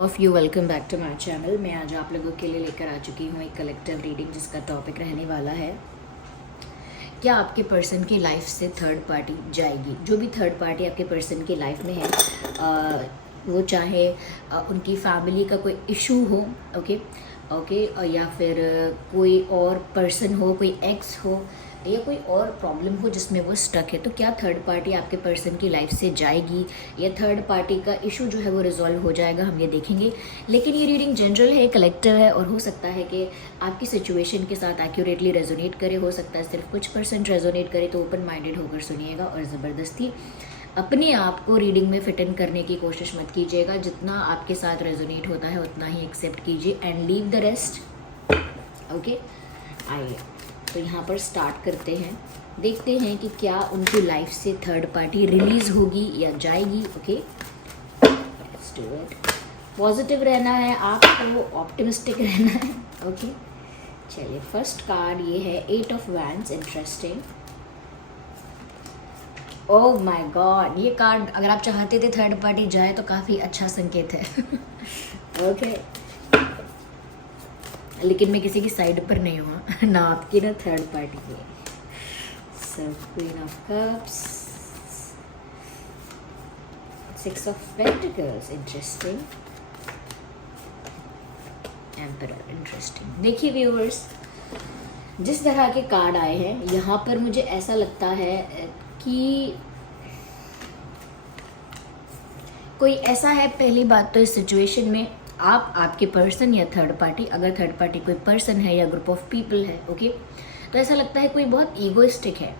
Of you welcome back to my channel. मैं आज आप लोगों के लिए लेकर आ चुकी हूँ एक कलेक्टिव रीडिंग जिसका टॉपिक रहने वाला है क्या आपके पर्सन की लाइफ से थर्ड पार्टी जाएगी। जो भी थर्ड पार्टी आपके पर्सन की लाइफ में है वो चाहे उनकी फैमिली का कोई इशू हो, ओके, या फिर कोई और पर्सन हो, कोई एक्स हो या कोई और प्रॉब्लम हो जिसमें वो स्टक है, तो क्या थर्ड पार्टी आपके पर्सन की लाइफ से जाएगी या थर्ड पार्टी का इशू जो है वो रिजॉल्व हो जाएगा, हम ये देखेंगे। लेकिन ये रीडिंग जनरल है, कलेक्टिव है और हो सकता है कि आपकी सिचुएशन के साथ एक्यूरेटली रेजोनेट करे, हो सकता है सिर्फ कुछ % रेजोनेट करे। तो ओपन माइंडेड होकर सुनिएगा और ज़बरदस्ती अपने आप को रीडिंग में फिट इन करने की कोशिश मत कीजिएगा। जितना आपके साथ रेजोनेट होता है उतना ही एक्सेप्ट कीजिए and leave the rest. Okay, आइए तो यहाँ पर स्टार्ट करते हैं, देखते हैं कि क्या उनकी लाइफ से थर्ड पार्टी रिलीज होगी या जाएगी। Okay, let's do it. Positive रहना है आपको, ऑप्टिमिस्टिक रहना है। ओके, चलिए फर्स्ट कार्ड ये है 8 of wands. Interesting. Oh my God, ये कार्ड अगर आप चाहते थे थर्ड पार्टी जाए तो काफ़ी अच्छा संकेत है। ओके लेकिन मैं किसी की साइड पर नहीं हुआ, ना आपकी ना थर्ड पार्टी की। सो queen of cups, 6 of pentacles. Interesting. Emperor. Interesting. देखिए व्यूअर्स, जिस तरह के कार्ड आए हैं यहाँ पर मुझे ऐसा लगता है कि कोई ऐसा है, पहली बात तो इस सिचुएशन में आप, आपके पर्सन या थर्ड पार्टी, अगर थर्ड पार्टी कोई पर्सन है या ग्रुप ऑफ पीपल है, ओके, तो ऐसा लगता है कोई बहुत ईगोइस्टिक है,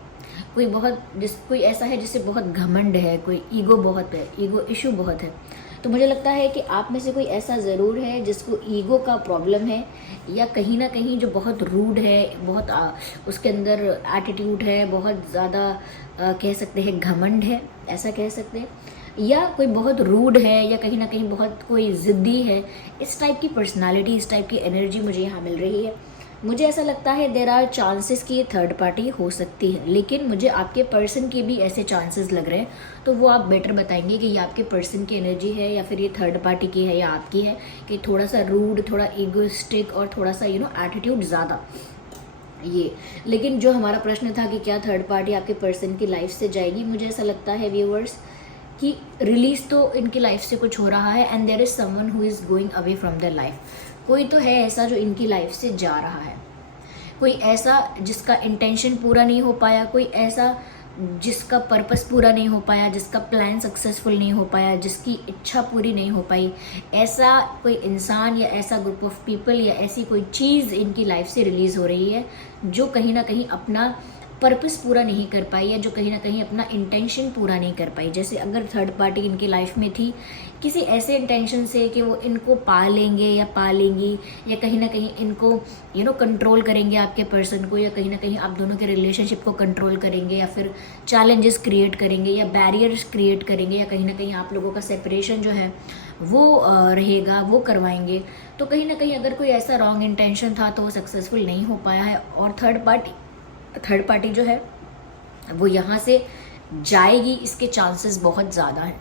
कोई ऐसा है जिससे बहुत घमंड है, कोई ईगो बहुत है, ईगो इशू बहुत है। तो मुझे लगता है कि आप में से कोई ऐसा ज़रूर है जिसको ईगो का प्रॉब्लम है या कहीं ना कहीं जो बहुत रूड है, बहुत उसके अंदर एटीट्यूड है, बहुत ज़्यादा कह सकते हैं घमंड है, ऐसा कह सकते हैं, या कोई बहुत रूड है या कहीं ना कहीं बहुत कोई ज़िद्दी है। इस टाइप की पर्सनालिटी, इस टाइप की एनर्जी मुझे यहाँ मिल रही है। मुझे ऐसा लगता है देयर आर चांसेस कि ये थर्ड पार्टी हो सकती है, लेकिन मुझे आपके पर्सन के भी ऐसे चांसेस लग रहे हैं, तो वो आप बेटर बताएंगे कि ये आपके पर्सन की एनर्जी है या फिर ये थर्ड पार्टी की है या आपकी है, कि थोड़ा सा रूड, थोड़ा ईगोइस्टिक और थोड़ा सा एटीट्यूड ज़्यादा ये। लेकिन जो हमारा प्रश्न था कि क्या थर्ड पार्टी आपके पर्सन की लाइफ से जाएगी, मुझे ऐसा लगता है व्यूअर्स कि रिलीज तो इनकी लाइफ से कुछ हो रहा है and there is someone who is going away from their life. कोई तो है ऐसा जो इनकी लाइफ से जा रहा है, कोई ऐसा जिसका इंटेंशन पूरा नहीं हो पाया, कोई ऐसा जिसका पर्पस पूरा नहीं हो पाया, जिसका प्लान सक्सेसफुल नहीं हो पाया, जिसकी इच्छा पूरी नहीं हो पाई। ऐसा कोई इंसान या ऐसा ग्रुप ऑफ पीपल या ऐसी कोई चीज़ इनकी लाइफ से रिलीज़ हो रही है जो कहीं ना कहीं अपना पर्पस पूरा नहीं कर पाई या जो कहीं ना कहीं अपना इंटेंशन पूरा नहीं कर पाई। जैसे अगर थर्ड पार्टी इनकी लाइफ में थी किसी ऐसे इंटेंशन से कि वो इनको पा लेंगे या पा लेंगी या कहीं ना कहीं इनको कंट्रोल करेंगे आपके पर्सन को, या कहीं ना कहीं आप दोनों के रिलेशनशिप को कंट्रोल करेंगे या फिर चैलेंजेस क्रिएट करेंगे या बैरियर्स क्रिएट करेंगे या कहीं ना कहीं आप लोगों का सेपरेशन जो है वो रहेगा, वो करवाएंगे। तो कहीं ना कहीं अगर कोई ऐसा रॉन्ग इंटेंशन था तो वो सक्सेसफुल नहीं हो पाया है और थर्ड पार्टी जो है वो यहाँ से जाएगी, इसके चांसेस बहुत ज़्यादा हैं,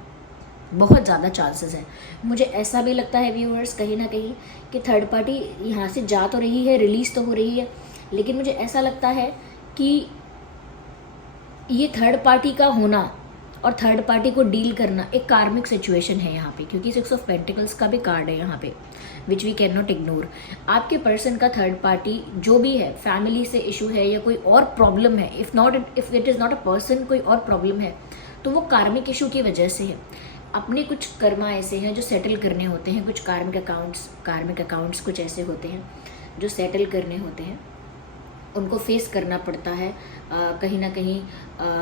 बहुत ज़्यादा चांसेस हैं। मुझे ऐसा भी लगता है व्यूअर्स कहीं ना कहीं कि थर्ड पार्टी यहाँ से जा तो रही है, रिलीज़ तो हो रही है, लेकिन मुझे ऐसा लगता है कि ये थर्ड पार्टी का होना और थर्ड पार्टी को डील करना एक कार्मिक सिचुएशन है यहाँ पे, क्योंकि 6 ऑफ पेंटिकल्स का भी कार्ड है यहाँ पे, which we can not ignore. आपके पर्सन का थर्ड पार्टी जो भी है, फैमिली से इशू है या कोई और प्रॉब्लम है, if it is not a person, कोई और प्रॉब्लम है तो वो कार्मिक इशू की वजह से है। अपने कुछ कर्मा ऐसे हैं जो सेटल करने होते हैं, कुछ कार्मिक अकाउंट्स कुछ ऐसे होते हैं जो सेटल करने होते हैं, उनको फेस करना पड़ता है। कहीं ना कहीं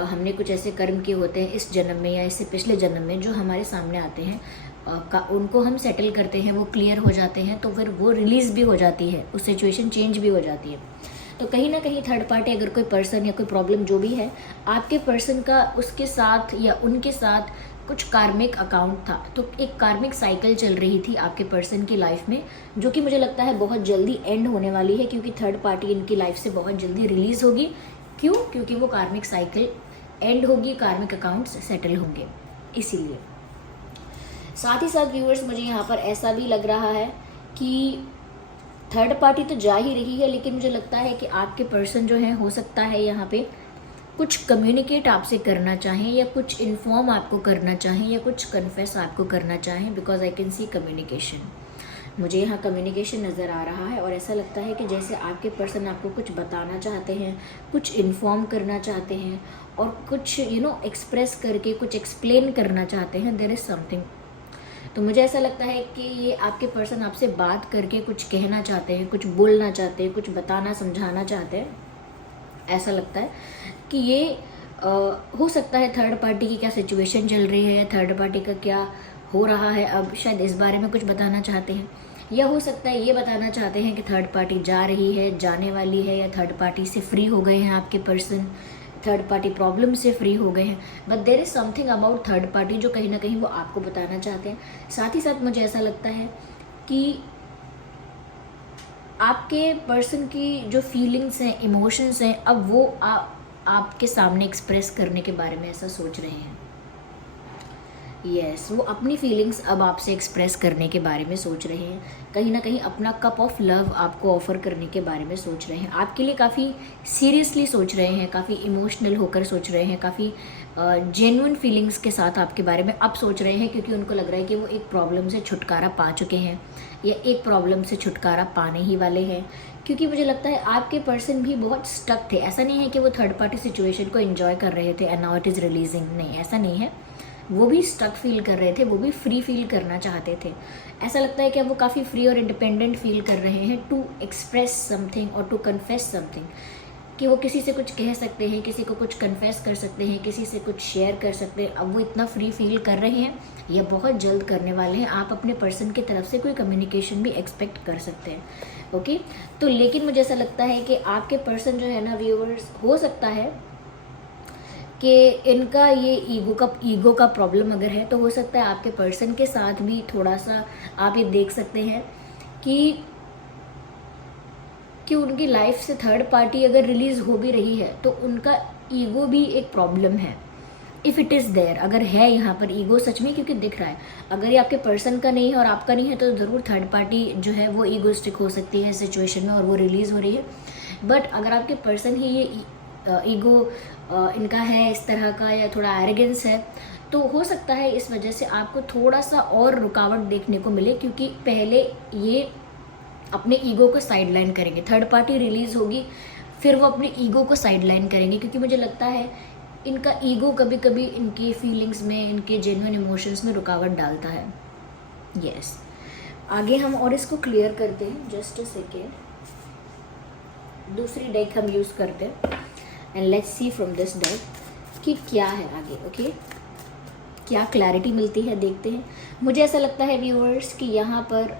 हमने कुछ ऐसे कर्म किए होते हैं इस जन्म में या इससे पिछले जन्म में जो हमारे सामने आते हैं, उनको हम सेटल करते हैं, वो क्लियर हो जाते हैं, तो फिर वो रिलीज़ भी हो जाती है, उस सिचुएशन चेंज भी हो जाती है। तो कहीं ना कहीं थर्ड पार्टी अगर कोई पर्सन या कोई प्रॉब्लम जो भी है आपके पर्सन का उसके साथ या उनके साथ कुछ कार्मिक अकाउंट था, तो एक कार्मिक साइकिल चल रही थी आपके पर्सन की लाइफ में, जो कि मुझे लगता है बहुत जल्दी एंड होने वाली है, क्योंकि थर्ड पार्टी इनकी लाइफ से बहुत जल्दी रिलीज़ होगी। क्यों? क्योंकि वो कार्मिक साइकिल एंड होगी, कार्मिक अकाउंट्स सेटल होंगे, इसीलिए। साथ ही साथ व्यूअर्स मुझे यहाँ पर ऐसा भी लग रहा है कि थर्ड पार्टी तो जा ही रही है, लेकिन मुझे लगता है कि आपके पर्सन जो है हो सकता है यहाँ पे कुछ कम्युनिकेट आपसे करना चाहें या कुछ इन्फॉर्म आपको करना चाहें या कुछ कन्फेस आपको करना चाहें, because I can see communication. मुझे यहाँ कम्युनिकेशन नज़र आ रहा है और ऐसा लगता है कि जैसे आपके पर्सन आपको कुछ बताना चाहते हैं, कुछ इन्फॉर्म करना चाहते हैं और कुछ एक्सप्रेस करके कुछ एक्सप्लेन करना चाहते हैं, देयर इज़ समथिंग। तो मुझे ऐसा लगता है कि ये आपके पर्सन आपसे बात करके कुछ कहना चाहते हैं, कुछ बोलना चाहते हैं, कुछ बताना समझाना चाहते हैं। ऐसा लगता है कि ये हो सकता है थर्ड पार्टी की क्या सिचुएशन चल रही है या थर्ड पार्टी का क्या हो रहा है, अब शायद इस बारे में कुछ बताना चाहते हैं, या हो सकता है ये बताना चाहते हैं कि थर्ड पार्टी जा रही है, जाने वाली है, या थर्ड पार्टी से फ्री हो गए हैं आपके पर्सन, थर्ड पार्टी प्रॉब्लम से फ्री हो गए हैं। But there is something about third party जो कहीं ना कहीं वो आपको बताना चाहते हैं। साथ ही साथ मुझे ऐसा लगता है कि आपके पर्सन की जो फीलिंग्स हैं, इमोशंस हैं, अब वो आपके सामने एक्सप्रेस करने के बारे में ऐसा सोच रहे हैं। यस, वो अपनी फीलिंग्स अब आपसे एक्सप्रेस करने के बारे में सोच रहे हैं, कहीं ना कहीं अपना कप ऑफ लव आपको ऑफर करने के बारे में सोच रहे हैं, आपके लिए काफ़ी सीरियसली सोच रहे हैं, काफ़ी इमोशनल होकर सोच रहे हैं, काफ़ी जेन्युइन फीलिंग्स के साथ आपके बारे में अब सोच रहे हैं, क्योंकि उनको लग रहा है कि वो एक प्रॉब्लम से छुटकारा पा चुके हैं या एक प्रॉब्लम से छुटकारा पाने ही वाले हैं। क्योंकि मुझे लगता है आपके पर्सन भी बहुत स्टक थे। ऐसा नहीं है कि वो थर्ड पार्टी सिचुएशन को एंजॉय कर रहे थे and now it is releasing, नहीं, ऐसा नहीं है। वो भी स्टक फील कर रहे थे, वो भी फ्री फील करना चाहते थे। ऐसा लगता है कि अब वो काफ़ी फ्री और इंडिपेंडेंट फील कर रहे हैं टू एक्सप्रेस समथिंग और टू कन्फेस समथिंग, कि वो किसी से कुछ कह सकते हैं, किसी को कुछ कन्फेस कर सकते हैं, किसी से कुछ शेयर कर सकते हैं। अब वो इतना फ्री फील कर रहे हैं या बहुत जल्द करने वाले हैं। आप अपने पर्सन की तरफ से कोई कम्युनिकेशन भी एक्सपेक्ट कर सकते हैं। ओके, तो लेकिन मुझे ऐसा लगता है कि आपके पर्सन जो है ना व्यूअर्स, हो सकता है कि इनका ये ईगो का प्रॉब्लम अगर है, तो हो सकता है आपके पर्सन के साथ भी थोड़ा सा आप ये देख सकते हैं कि उनकी लाइफ से थर्ड पार्टी अगर रिलीज़ हो भी रही है तो उनका ईगो भी एक प्रॉब्लम है। इफ़ इट इज़ देयर, अगर है यहाँ पर ईगो सच में, क्योंकि दिख रहा है, अगर ये आपके पर्सन का नहीं है और आपका नहीं है तो ज़रूर थर्ड पार्टी जो है वो ईगोस्टिक हो सकती है सिचुएशन में और वो रिलीज़ हो रही है। बट अगर आपके पर्सन ही ये ईगो इनका है इस तरह का या थोड़ा एरोगेंस है, तो हो सकता है इस वजह से आपको थोड़ा सा और रुकावट देखने को मिले, क्योंकि पहले ये अपने ईगो को साइड लाइन करेंगे, थर्ड पार्टी रिलीज़ होगी फिर वो अपने ईगो को साइड लाइन करेंगे, क्योंकि मुझे लगता है इनका ईगो कभी कभी इनकी फीलिंग्स में, इनके जेन्युइन इमोशंस में रुकावट डालता है। यस, आगे हम और इसको क्लियर करते हैं। जस्ट अ सेकेंड, दूसरी डेक हम यूज़ करते हैं and let's see from this deck कि क्या है आगे। ओके, क्या क्लैरिटी मिलती है, देखते हैं। मुझे ऐसा लगता है व्यूअर्स कि यहाँ पर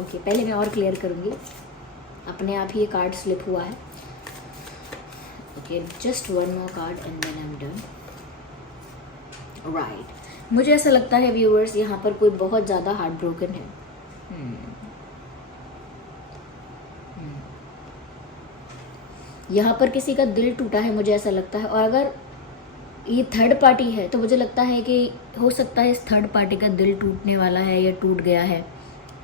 ओके, पहले मैं और क्लियर करूँगी, अपने आप ही ये कार्ड स्लिप हुआ है। Okay, just one more card and then I am done. Right, मुझे ऐसा लगता है व्यूअर्स यहाँ पर कोई बहुत ज़्यादा हार्ट ब्रोकन है। यहाँ पर किसी का दिल टूटा है, मुझे ऐसा लगता है। और अगर ये थर्ड पार्टी है तो मुझे लगता है कि हो सकता है इस थर्ड पार्टी का दिल टूटने वाला है या टूट गया है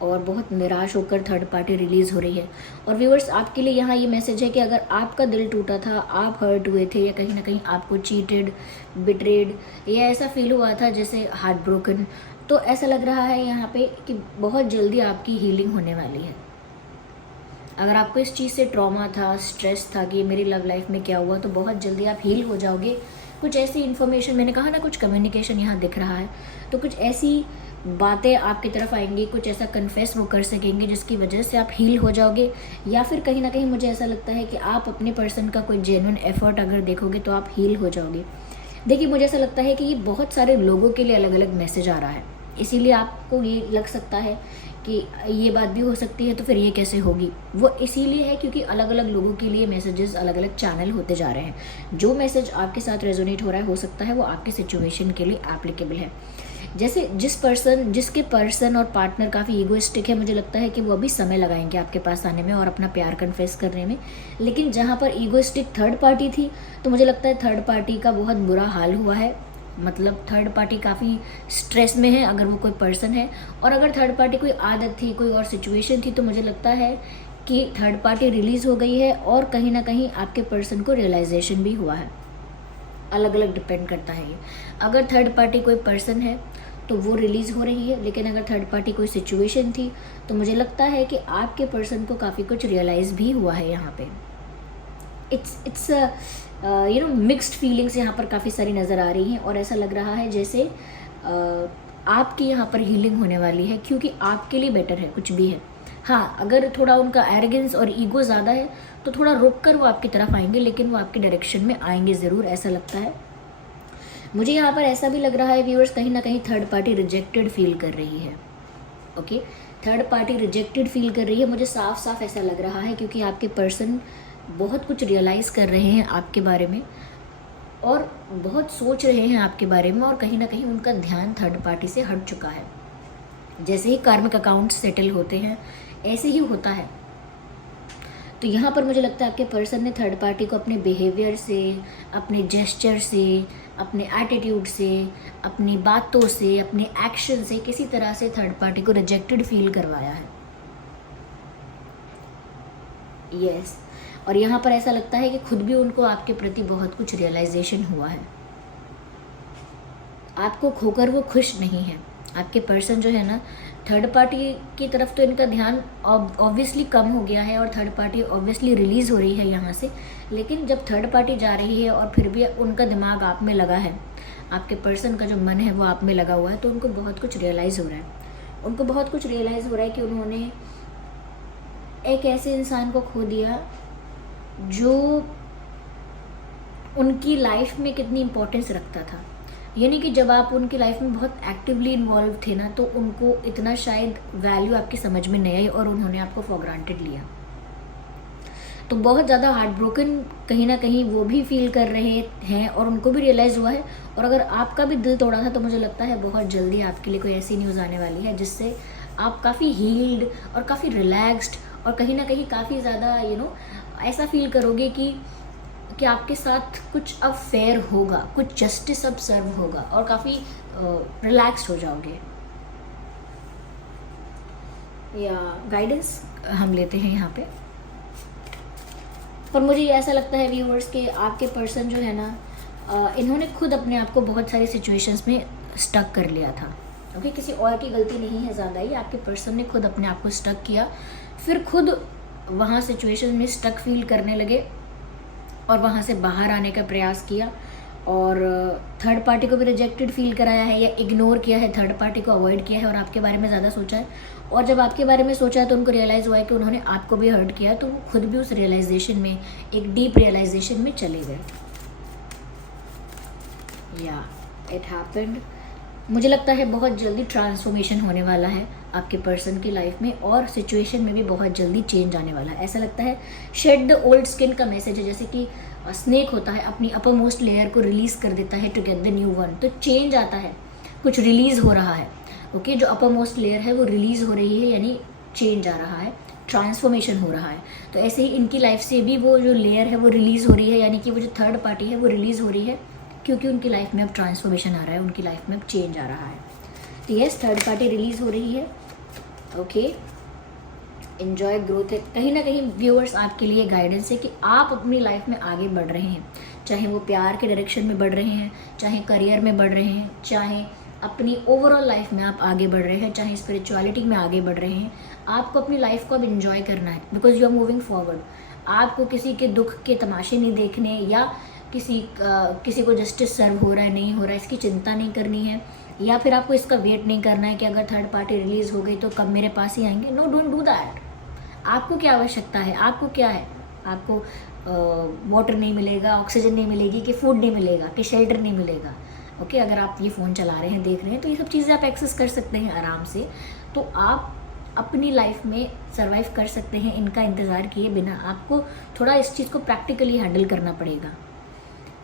और बहुत निराश होकर थर्ड पार्टी रिलीज़ हो रही है। और व्यूअर्स, आपके लिए यहाँ ये मैसेज है कि अगर आपका दिल टूटा था, आप हर्ट हुए थे या कहीं ना कहीं आपको चीटेड, बिट्रेड या ऐसा फील हुआ था जैसे हार्ट ब्रोकन, तो ऐसा लग रहा है यहाँ पे कि बहुत जल्दी आपकी हीलिंग होने वाली है। अगर आपको इस चीज़ से ट्रॉमा था, स्ट्रेस था कि मेरी लव लाइफ में क्या हुआ, तो बहुत जल्दी आप हील हो जाओगे। कुछ ऐसी इन्फॉर्मेशन, मैंने कहा ना कुछ कम्युनिकेशन यहाँ दिख रहा है, तो कुछ ऐसी बातें आपकी तरफ आएंगी, कुछ ऐसा कन्फेस वो कर सकेंगे जिसकी वजह से आप हील हो जाओगे। या फिर कहीं ना कहीं मुझे ऐसा लगता है कि आप अपने पर्सन का कोई जेन्युइन एफर्ट अगर देखोगे तो आप हील हो जाओगे। देखिए, मुझे ऐसा लगता है कि ये बहुत सारे लोगों के लिए अलग अलग मैसेज आ रहा है, इसीलिए आपको ये लग सकता है कि ये बात भी हो सकती है तो फिर ये कैसे होगी। वो इसीलिए है क्योंकि अलग अलग लोगों के लिए मैसेजेस अलग अलग चैनल होते जा रहे हैं। जो मैसेज आपके साथ रेजोनेट हो रहा है, हो सकता है वो आपकी सिचुएशन के लिए एप्लीकेबल है। जैसे जिसके पर्सन और पार्टनर काफ़ी ईगोइस्टिक है, मुझे लगता है कि वो अभी समय लगाएंगे आपके पास आने में और अपना प्यार कन्फेस करने में। लेकिन जहाँ पर ईगोइस्टिक थर्ड पार्टी थी, तो मुझे लगता है थर्ड पार्टी का बहुत बुरा हाल हुआ है मतलब थर्ड पार्टी काफ़ी स्ट्रेस में है अगर वो कोई पर्सन है, और अगर थर्ड पार्टी कोई आदत थी, कोई और सिचुएशन थी, तो मुझे लगता है कि थर्ड पार्टी रिलीज़ हो गई है और कहीं ना कहीं आपके पर्सन को रियलाइजेशन भी हुआ है। अलग अलग डिपेंड करता है ये। अगर थर्ड पार्टी कोई पर्सन है तो वो रिलीज़ हो रही है, लेकिन अगर थर्ड पार्टी कोई सिचुएशन थी तो मुझे लगता है कि आपके पर्सन को काफ़ी कुछ रियलाइज़ भी हुआ है यहाँ पे। इट्स मिक्स्ड फीलिंग्स यहाँ पर काफ़ी सारी नज़र आ रही हैं, और ऐसा लग रहा है जैसे आपकी यहाँ पर हीलिंग होने वाली है, क्योंकि आपके लिए बेटर है कुछ भी है। हाँ, अगर थोड़ा उनका एरोगेंस और ईगो ज़्यादा है तो थोड़ा रुक कर वो आपकी तरफ आएंगे, लेकिन वो आपके डायरेक्शन में आएंगे ज़रूर, ऐसा लगता है मुझे। यहाँ पर ऐसा भी लग रहा है व्यूअर्स, कहीं ना कहीं थर्ड पार्टी रिजेक्टेड फील कर रही है। Okay, third party rejected feel कर रही है, मुझे साफ साफ ऐसा लग रहा है, क्योंकि आपके पर्सन बहुत कुछ रियलाइज़ कर रहे हैं आपके बारे में और बहुत सोच रहे हैं आपके बारे में, और कहीं ना कहीं उनका ध्यान थर्ड पार्टी से हट चुका है। जैसे ही कार्मिक अकाउंट सेटल होते हैं ऐसे ही होता है। तो यहाँ पर मुझे लगता है आपके पर्सन ने थर्ड पार्टी को अपने बिहेवियर से, अपने जेस्चर से, अपने एटीट्यूड से, अपनी बातों से, अपने एक्शन से किसी तरह से थर्ड पार्टी को रिजेक्टेड फील करवाया है। यस, और यहाँ पर ऐसा लगता है कि खुद भी उनको आपके प्रति बहुत कुछ रियलाइजेशन हुआ है। आपको खोकर वो खुश नहीं है। आपके पर्सन जो है ना, थर्ड पार्टी की तरफ तो इनका ध्यान ऑब्वियसली कम हो गया है, और थर्ड पार्टी ऑब्वियसली रिलीज़ हो रही है यहाँ से, लेकिन जब थर्ड पार्टी जा रही है और फिर भी उनका दिमाग आप में लगा है, आपके पर्सन का जो मन है वो आप में लगा हुआ है, तो उनको बहुत कुछ रियलाइज़ हो रहा है। उनको बहुत कुछ रियलाइज़ हो रहा है कि उन्होंने एक ऐसे इंसान को खो दिया जो उनकी लाइफ में कितनी इम्पोर्टेंस रखता था। यानी कि जब आप उनकी लाइफ में बहुत एक्टिवली इन्वॉल्व थे ना, तो उनको इतना शायद वैल्यू आपकी समझ में नहीं आई और उन्होंने आपको फॉर ग्रांटेड लिया। तो बहुत ज़्यादा हार्ट ब्रोकन कहीं ना कहीं वो भी फील कर रहे हैं, और उनको भी रियलाइज़ हुआ है। और अगर आपका भी दिल तोड़ा था तो मुझे लगता है बहुत जल्दी आपके लिए कोई ऐसी न्यूज़ आने वाली है जिससे आप काफ़ी हील्ड और काफ़ी रिलैक्स्ड और कहीं ना कहीं काफ़ी ज़्यादा ऐसा फील करोगे कि आपके साथ कुछ अब फेयर होगा, कुछ जस्टिस अब सर्व होगा, और काफ़ी रिलैक्स्ड हो जाओगे। या गाइडेंस हम लेते हैं यहाँ पे, पर मुझे ऐसा लगता है व्यूअर्स कि आपके पर्सन जो है ना, इन्होंने खुद अपने आप को बहुत सारी सिचुएशंस में स्टक कर लिया था। ओके, किसी और की गलती नहीं है ज़्यादा ही, आपके पर्सन ने खुद अपने आप को स्टक किया, फिर खुद वहाँ सिचुएशन में स्टक फील करने लगे और वहाँ से बाहर आने का प्रयास किया, और थर्ड पार्टी को भी रिजेक्टेड फील कराया है या इग्नोर किया है, थर्ड पार्टी को अवॉइड किया है और आपके बारे में ज़्यादा सोचा है। और जब आपके बारे में सोचा है तो उनको रियलाइज़ हुआ है कि उन्होंने आपको भी हर्ट किया, तो वो खुद भी उस रियलाइजेशन में, एक डीप रियलाइजेशन में चले गए। या इट हैपेंड। मुझे लगता है बहुत जल्दी ट्रांसफॉर्मेशन होने वाला है आपके पर्सन की लाइफ में, और सिचुएशन में भी बहुत जल्दी चेंज आने वाला है। ऐसा लगता है शेड द ओल्ड स्किन का मैसेज है, जैसे कि स्नेक होता है, अपनी अपर मोस्ट लेयर को रिलीज़ कर देता है to get the new one, तो चेंज आता है, कुछ रिलीज़ हो रहा है। ओके, जो अपर मोस्ट लेयर है वो रिलीज़ हो रही है, यानी चेंज आ रहा है, ट्रांसफॉर्मेशन हो रहा है। तो ऐसे ही इनकी लाइफ से भी वो जो लेयर है वो रिलीज़ हो रही है, यानी कि वो जो थर्ड पार्टी है वो रिलीज़ हो रही है, क्योंकि उनकी लाइफ में अब ट्रांसफॉर्मेशन आ रहा है, उनकी लाइफ में अब चेंज आ रहा है। तो यस, थर्ड पार्टी रिलीज़ हो रही है। ओके, एन्जॉय ग्रोथ है। कहीं ना कहीं व्यूअर्स आपके लिए गाइडेंस है कि आप अपनी लाइफ में आगे बढ़ रहे हैं, चाहे वो प्यार के डायरेक्शन में बढ़ रहे हैं, चाहे करियर में बढ़ रहे हैं, चाहे अपनी ओवरऑल लाइफ में आप आगे बढ़ रहे हैं, चाहे स्पिरिचुअलिटी में आगे बढ़ रहे हैं। आपको अपनी लाइफ को अब इन्जॉय करना है, because you are moving forward. आपको किसी के दुख के तमाशे नहीं देखने, या किसी को जस्टिस सर्व हो रहा है नहीं हो रहा है इसकी चिंता नहीं करनी है, या फिर आपको इसका वेट नहीं करना है कि अगर थर्ड पार्टी रिलीज़ हो गई तो कब मेरे पास ही आएंगे। No, don't do that. आपको क्या आवश्यकता है, आपको क्या है, आपको वाटर नहीं मिलेगा, ऑक्सीजन नहीं मिलेगी, कि फूड नहीं मिलेगा, कि शेल्टर नहीं मिलेगा। ओके, अगर आप ये फ़ोन चला रहे हैं, देख रहे हैं, तो ये सब चीज़ें आप एक्सेस कर सकते हैं आराम से, तो आप अपनी लाइफ में सर्वाइव कर सकते हैं इनका इंतज़ार किए बिना। आपको थोड़ा इस चीज़ को प्रैक्टिकली हैंडल करना पड़ेगा।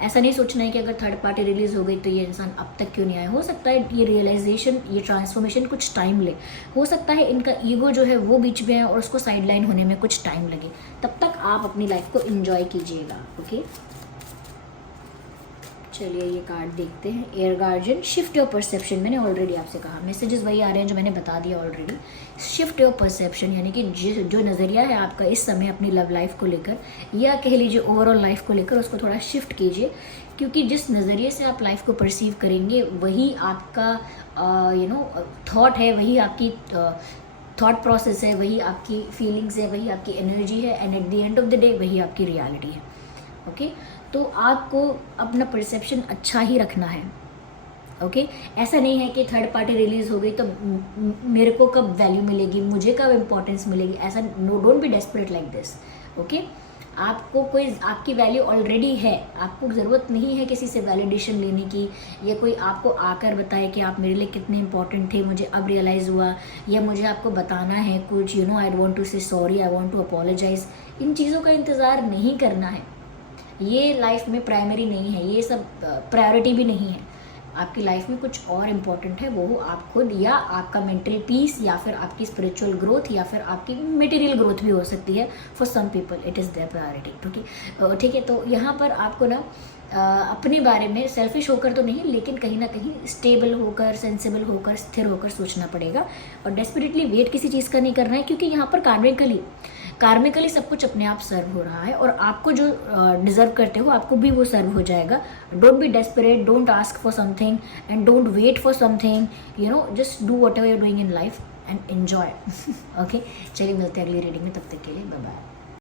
ऐसा नहीं सोचना है कि अगर थर्ड पार्टी रिलीज़ हो गई तो ये इंसान अब तक क्यों नहीं आया। हो सकता है ये रियलाइजेशन, ये ट्रांसफॉर्मेशन कुछ टाइम ले, हो सकता है इनका ईगो जो है वो बीच में है और उसको साइडलाइन होने में कुछ टाइम लगे। तब तक आप अपनी लाइफ को एंजॉय कीजिएगा। ओके, चलिए ये कार्ड देखते हैं। Air guardian, shift your perception. मैंने ऑलरेडी आपसे कहा, मैसेजेस वही आ रहे हैं जो मैंने बता दिया ऑलरेडी। शिफ्ट योर परसेप्शन यानी कि जो नज़रिया है आपका इस समय अपनी लव लाइफ को लेकर या कह लीजिए ओवरऑल लाइफ को लेकर, उसको थोड़ा शिफ्ट कीजिए, क्योंकि जिस नज़रिए से आप लाइफ को परसीव करेंगे वही आपका थॉट है, वही आपकी थॉट प्रोसेस है, वही आपकी फीलिंग्स है, वही आपकी एनर्जी है, and at the end of the day वही आपकी रियलिटी है। ओके तो आपको अपना परसेप्शन अच्छा ही रखना है। ओके ऐसा नहीं है कि थर्ड पार्टी रिलीज हो गई तो मेरे को कब वैल्यू मिलेगी, मुझे कब इम्पोर्टेंस मिलेगी, ऐसा no, don't be desperate like this. Okay आपको कोई आपकी वैल्यू ऑलरेडी है, आपको ज़रूरत नहीं है किसी से वैलिडेशन लेने की, या कोई आपको आकर बताए कि आप मेरे लिए कितने इंपॉर्टेंट थे, मुझे अब रियलाइज़ हुआ, या मुझे आपको बताना है कुछ, I want to say sorry, I want to apologise. इन चीज़ों का इंतज़ार नहीं करना है, ये लाइफ में प्राइमरी नहीं है, ये सब प्रायोरिटी भी नहीं है। आपकी लाइफ में कुछ और इम्पॉर्टेंट है, वो आप खुद, या आपका मेंटल पीस, या फिर आपकी स्पिरिचुअल ग्रोथ, या फिर आपकी मटेरियल ग्रोथ भी हो सकती है। For some people it is their priority. ठीक है तो यहाँ पर आपको ना अपने बारे में सेल्फिश होकर तो नहीं, लेकिन कहीं ना कहीं स्टेबल होकर, सेंसिबल होकर, स्थिर होकर सोचना पड़ेगा, और डेस्परेटली वेट किसी चीज़ का नहीं करना है, क्योंकि यहाँ पर कार्मिकली सब कुछ अपने आप सर्व हो रहा है, और आपको जो डिजर्व करते हो आपको भी वो सर्व हो जाएगा। Don't be desperate, don't ask for something and don't wait for something, just do whatever you're doing in life and enjoy. Okay चलिए मिलते हैं अगली रीडिंग में, तब तक के लिए बाय बाय।